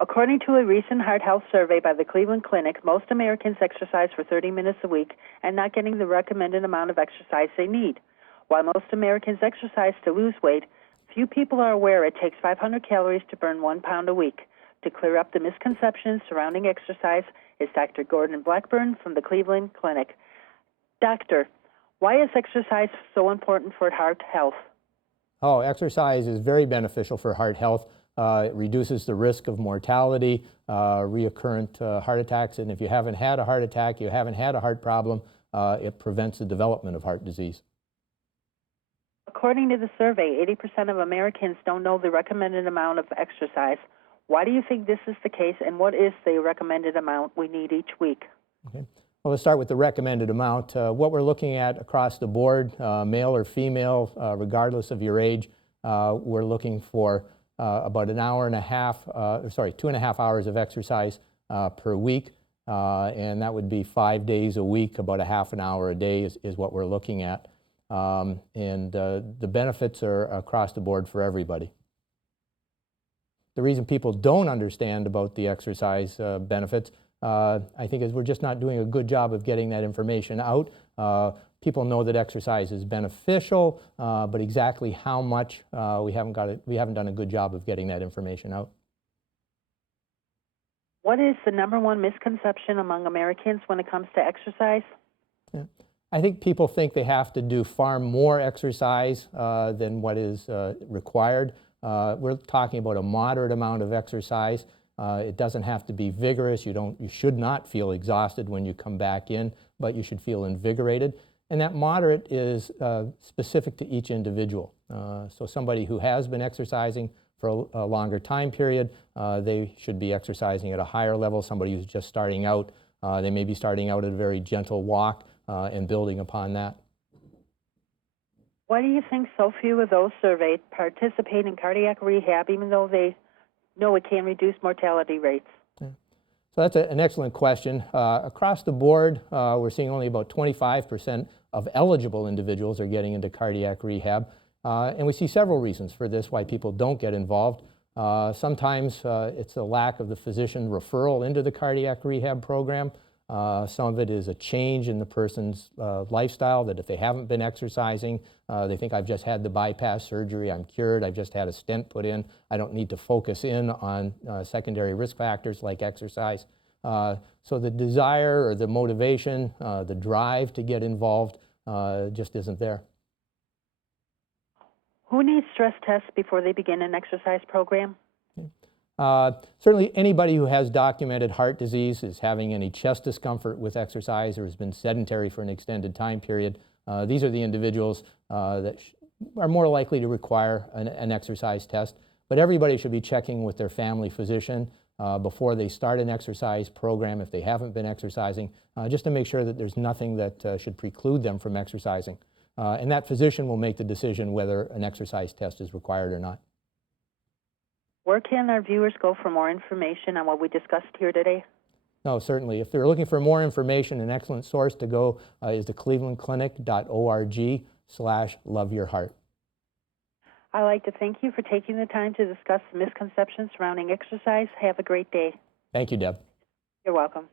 According to a recent heart health survey by the Cleveland Clinic, most Americans exercise for 30 minutes a week and not getting the recommended amount of exercise they need. While most Americans exercise to lose weight, few people are aware it takes 500 calories to burn 1 pound a week. To clear up the misconceptions surrounding exercise is Dr. Gordon Blackburn from the Cleveland Clinic. Doctor, why is exercise so important for heart health? Oh, exercise is very beneficial for heart health. It reduces the risk of mortality, recurrent heart attacks, and if you haven't had a heart attack, you haven't had a heart problem, it prevents the development of heart disease. According to the survey, 80% of Americans don't know the recommended amount of exercise. Why do you think this is the case, and what is the recommended amount we need each week? Okay. Well, let's start with the recommended amount. What we're looking at across the board, male or female, regardless of your age, we're looking for about an hour and a half, 2.5 hours of exercise per week, and that would be 5 days a week. About a half an hour a day is what we're looking at, and the benefits are across the board for everybody. The reason people don't understand about the exercise benefits, I think, is we're just not doing a good job of getting that information out. People know that exercise is beneficial, but exactly how much, we haven't done a good job of getting that information out. What is the #1 misconception among Americans when it comes to exercise? Yeah. I think people think they have to do far more exercise than what is required. We're talking about a moderate amount of exercise. It doesn't have to be vigorous. You should not feel exhausted when you come back in, but you should feel invigorated. And that moderate is specific to each individual. So somebody who has been exercising for a longer time period, they should be exercising at a higher level. Somebody who's just starting out, they may be starting out at a very gentle walk and building upon that. Why do you think so few of those surveyed participate in cardiac rehab, even though they know it can reduce mortality rates? Yeah. So that's an excellent question. Across the board, we're seeing only about 25% of eligible individuals are getting into cardiac rehab. And we see several reasons for this, why people don't get involved. Sometimes it's a lack of the physician referral into the cardiac rehab program. Some of it is a change in the person's lifestyle, that if they haven't been exercising, they think, I've just had the bypass surgery, I'm cured, I've just had a stent put in, I don't need to focus in on secondary risk factors like exercise. So the desire or the motivation, the drive to get involved just isn't there. Who needs stress tests before they begin an exercise program? Certainly anybody who has documented heart disease, is having any chest discomfort with exercise, or has been sedentary for an extended time period, these are the individuals that are more likely to require an exercise test. But everybody should be checking with their family physician before they start an exercise program if they haven't been exercising, just to make sure that there's nothing that should preclude them from exercising. And that physician will make the decision whether an exercise test is required or not. Where can our viewers go for more information on what we discussed here today? No, certainly. If they're looking for more information, an excellent source to go is the clevelandclinic.org/loveyourheart. I'd like to thank you for taking the time to discuss the misconceptions surrounding exercise. Have a great day. Thank you, Deb. You're welcome.